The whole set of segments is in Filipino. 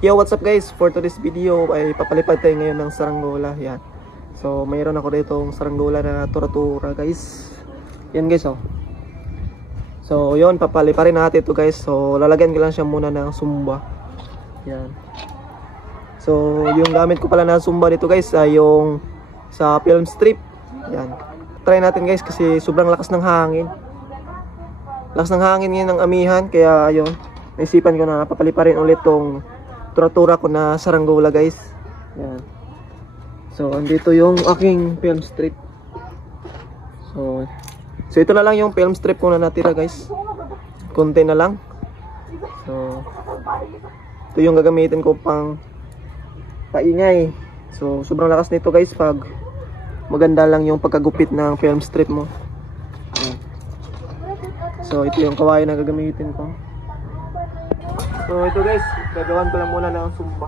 Yo, what's up guys? For today's video ay papalipad tayo ngayon ng saranggola. Yan. So, mayroon ako ditong saranggola na tura-tura guys. Yan guys, oh. So, yun, papaliparin natin ito guys. So, lalagyan ko lang siya muna ng sumba. Yan. So, yung gamit ko pala na sumba dito guys ay yung sa film strip. Yan. Try natin guys kasi sobrang lakas ng hangin. Lakas ng hangin ngayon ng amihan. Kaya, ayun, naisipan ko na papaliparin ulit tong tura-tura ko na saranggola guys. Yan. So andito yung aking film strip. So ito na lang yung film strip ko na natira guys. Konti na lang. So ito yung gagamitin ko pang paingay. So sobrang lakas nito guys pag maganda lang yung pagkagupit ng film strip mo. Yan. So ito yung kawayan na gagamitin ko. So ito guys, gagawan ko lang muna ng sumba.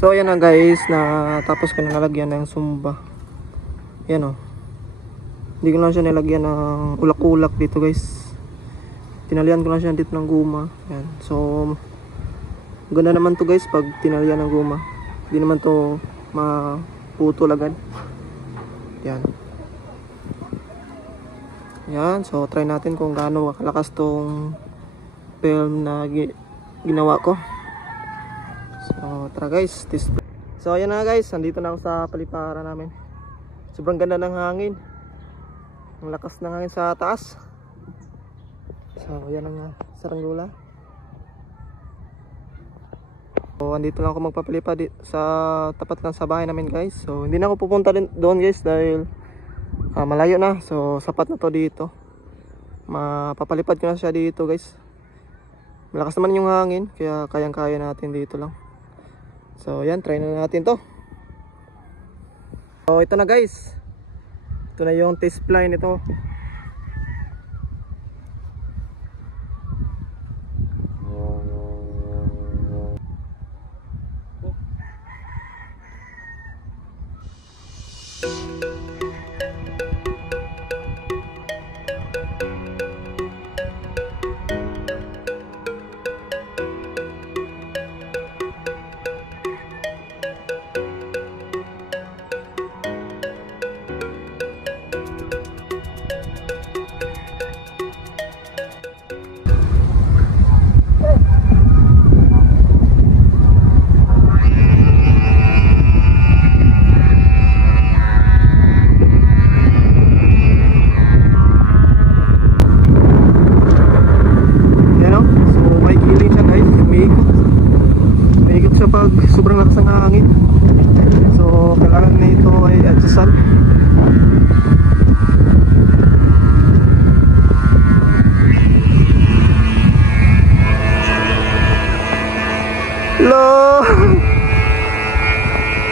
So ayan na guys, na tapos ko na nalagyan ng sumba. Ayan o. Hindi ko na siya nilagyan ng ulak-ulak dito guys. Tinalian ko na siya dito ng guma. Ayan. So ganda naman to guys pag tinalian ng guma. Hindi naman to maputol agad. Ayan. Ayan. So try natin kung gaano kalakas tong film na ginawa ko. So tara guys, so ayan na guys, nandito na ako sa paliparan namin. Sobrang ganda ng hangin. Ang lakas ng hangin sa taas. So ayan ang saranggola. So andito lang ako magpapalipad sa tapat ng sa bahay namin guys. So hindi na ako pupunta doon guys dahil malayo na. So sapat na to dito. Mapapalipad ko na siya dito guys. Malakas naman yung hangin, kaya kayang-kaya natin dito lang. So yan, try na natin to. So ito na guys. Ito na yung test fly nito.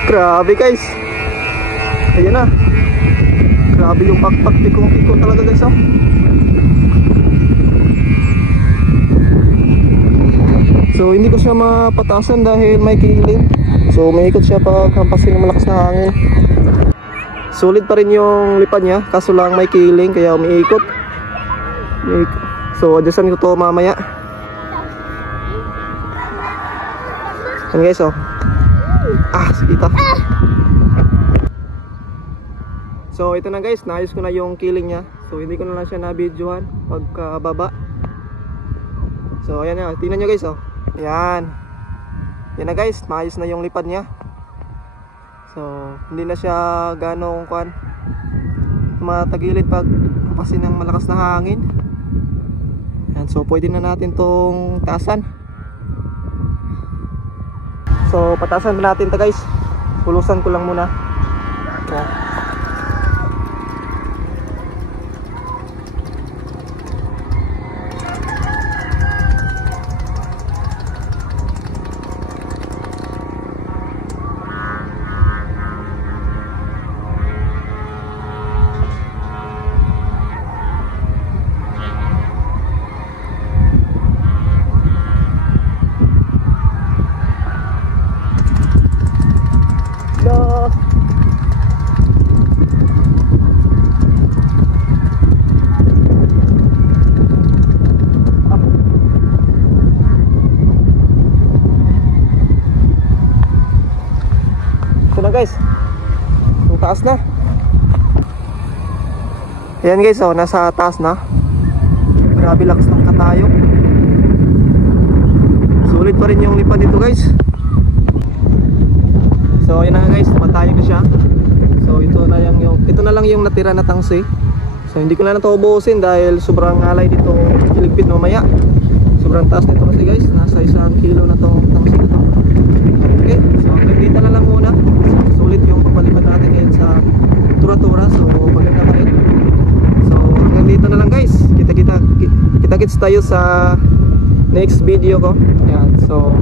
Grabe guys. Ayan na. Grabe yung pakpak, tikong-tiko talaga guys oh. So hindi ko siya mapatasan dahil may kiling. So may ikot siya pag hampasin ng malakas na hangin. Solid pa rin yung lipad niya, kaso lang may kiling kaya umiikot. So adjustan ko to mamaya. Yan guys oh. Kita. So ito na guys, naayos ko na yung kiling niya. So hindi ko na lang siya na-videohan pagkababa. So ayan na, tingnan nyo guys oh. Yan. Yan na guys, maayos na yung lipad niya. So hindi na siya ganong matagilid pag pasin ng malakas na hangin. Yan, so pwede na natin tong taasan. So patasan na natin to guys. Pulusan ko lang muna. Yan. Guys, yung taas na. Ayan guys oh, nasa taas na. Grabe lakas ng katayog. Sulit pa rin yung lipad dito guys. So ayan na guys, tumatayog na siya. So ito na lang yung natira na tangsi. So hindi ko na ito ubusin dahil sobrang alay dito iligpit mamaya. Sobrang taas nito kasi guys, nasa 1 kilo na tong tangsi na to. Okay, so hanggang dito na lang muna. Sulit yung papalipad natin ngayon sa Tura-Tura. So maganda pa rin. So hanggang dito na lang guys. Kita-kits tayo sa next video ko. Yan, so